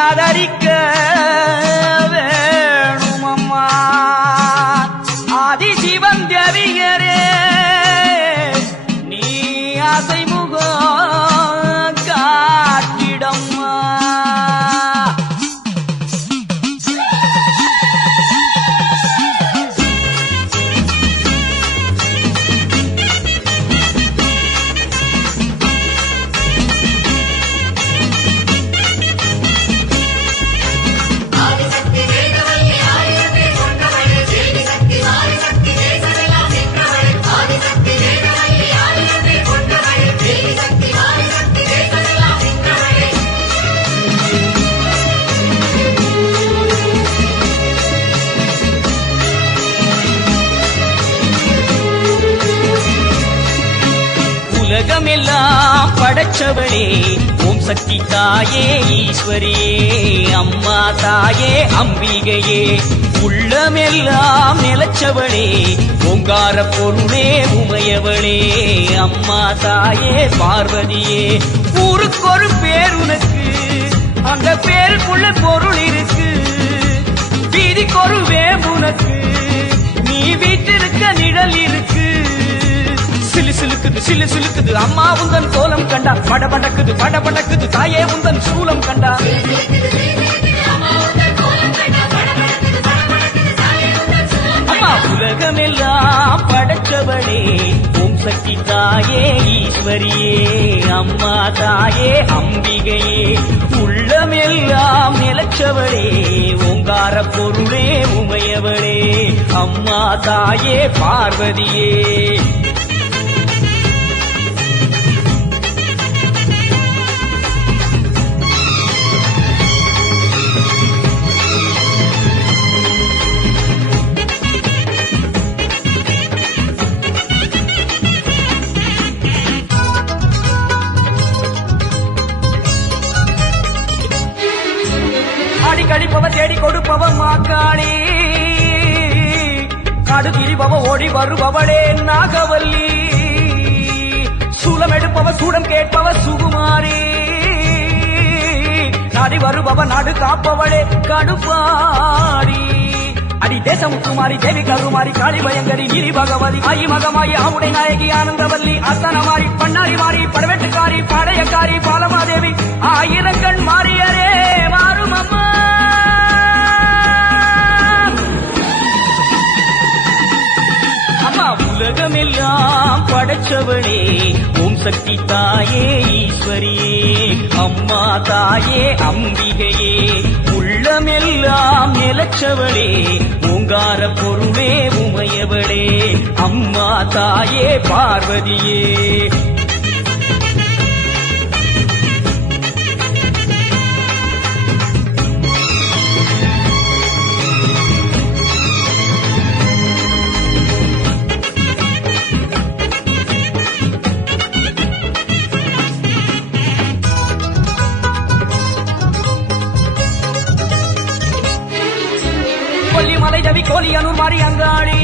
ஆதரிக்க வேணுமம்மா ஆதி சிவன் தேவியரே நீ அசைமுகம் காட்டிடம்மா உலகமெல்லாம் படைச்சவளே ஓம் சக்தி தாயே ஈஸ்வரியே அம்மா தாயே அம்பிகையே உள்ளமெல்லாம் நிலச்சவளே ஓங்கார பொருளே உமையவளே அம்மா தாயே பார்வதியே ஊருக்கொரு பேர் உனக்கு அந்த பேருக்குள்ள பொருள் இருக்கு வீதிக்கொரு வேம்புனக்கு நீ வீட்டிருக்க நிழல் இருக்கு சிலு சிலுக்குது சிலு சிலுக்குது அம்மா உந்தன் கோலம் கண்டா படபடக்குது படபடக்குது தாயே உந்தன் சூலம் கண்டா அம்மா உலகமெல்லாம் படைச்சவளே ஓம் சக்தி தாயே ஈஸ்வரியே அம்மா தாயே அம்பிகையே உள்ளமெல்லாம் நிலச்சவளே ஓங்கார பொருளே உமையவளே அம்மா தாயே பார்வதியே கடிப்பவ தேடி கொடுப்பவ மாக்காளி காடு திரிபவ ஓடி வருபவளே நாகவல்லி சூலம் எடுப்பவ சூடம் கேட்பவ சுகுமாரி நாடி வருபவ நாடு காப்பவளே கடுப்பாரி அடி தேசமுத்துமாரி தேவி கருமாரி காளி பயங்கரி நீலி பகவதி ஆயி மகமாயி ஆவுடை நாயகி ஆனந்தவல்லி அத்தனமாரி பண்ணாரி மாறி படவெட்டுக்காரி பாளையக்காரி பாலமாதேவி ஆயிரங்கண் மாறியரே மாறும் அம்மா உலகமெல்லாம் படைச்சவளே ஓம் சக்தி தாயே ஈஸ்வரியே அம்மா தாயே அம்பிகையே உள்ளமெல்லாம் நிலச்சவளே ஓங்கார பொருளே உமையவளே அம்மா தாயே பார்வதியே மலை ஜவி கோலியனூர் மாறி அங்காளி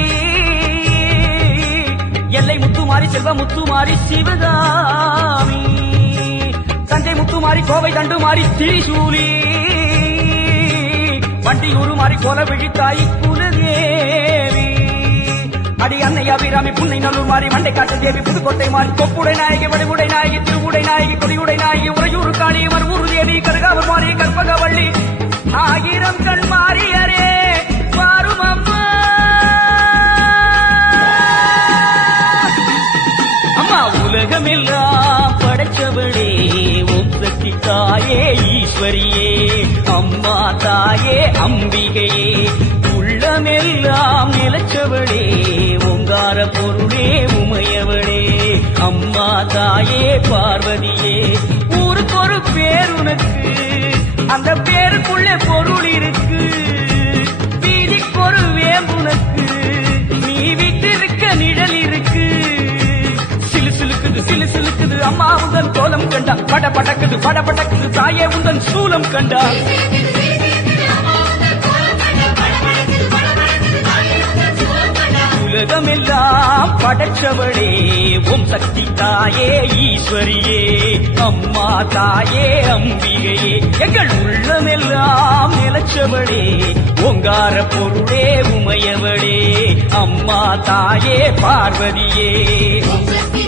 எல்லை முத்துமாரி செல்வ முத்துமாரி சிவகாமி தஞ்சை முத்துமாரி கோவை தண்டுமாரி திரிசூலி வண்டியூரு மாறி கோல விழித்தாய் குலதேவி அடி அன்னை அபிராமி புன்னை நல்லூர் மாறி மண்டை காட்டு தேவி புதுக்கோட்டை மாறி கொப்புடை நாயகி வடிவுடை நாயகி திருவுடை நாயகி கொடியுடை நாயகி உறையூர் காளி மறுவூர் தேவி கருகாவூர் மாறி கற்பகவள்ளி ஆயிரம் கண் மாறியரே மாறும் அம்மா அம்மா உலகமெல்லாம் படைச்சவளே ஓம் சக்தி தாயே ஈஸ்வரியே அம்மா தாயே அம்பிகையே உள்ளமெல்லாம் நிலச்சவளே ஓங்கார பொருளே உமையவளே அம்மா தாயே பார்வதியே ஊருக்கொரு பேர் உனக்கு அந்த பேருக்குள்ளே பொருள் இருக்கு வீதிக்கொரு வேம்புனக்கு நீ விட்டிருக்க நிழல் இருக்கு சிலு சிலுக்குது சிலு சிலுக்குது அம்மா உந்தன் கோலம் கண்டா பட படக்குது பட படக்குது தாயே உந்தன் சூலம் கண்டா உலகமெல்லாம் படைச்சவளே ஓம் சக்தி தாயே ஈஸ்வரியே அம்மா தாயே அம்பிகையே எங்கள் உள்ளமெல்லாம் நிலச்சவளே ஓங்கார பொருளே உமையவளே அம்மா தாயே பார்வதியே ஓம் சக்தி